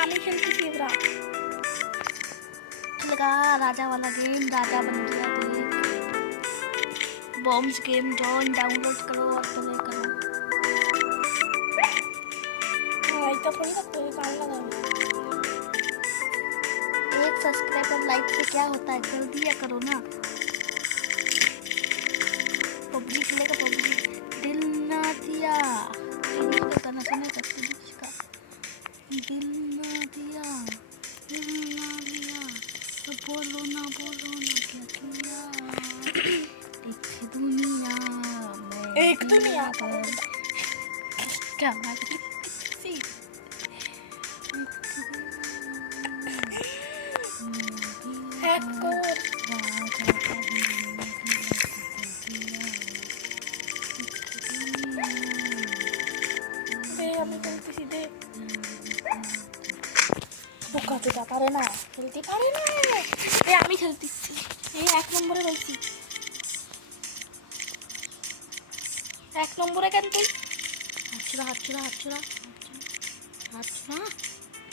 आने खेलती थी ब्रा। लगा राजा वाला गेम, राजा बन गया देख। बॉम्ब्स गेम डाउनलोड करो और प्ले करो। ऐसा थोड़ी ना कोई काम लगा। एक सब्सक्राइब और लाइक से क्या होता है, जल्दी या करो ना। पबजी खेलेगा पबजी। दिल ना दिया गाना सुने सकते का। दिल ना दिया तो बोलो ना क्या किया। एक दुनिया में एक दुनिया क्या আমি খেলতেছি দে বোকা চোদা পারে না খেলতে পারে না এ আমি খেলতেছি এই 1 নম্বরে রইছি 1 নম্বরে কেন তুই হাতছড়া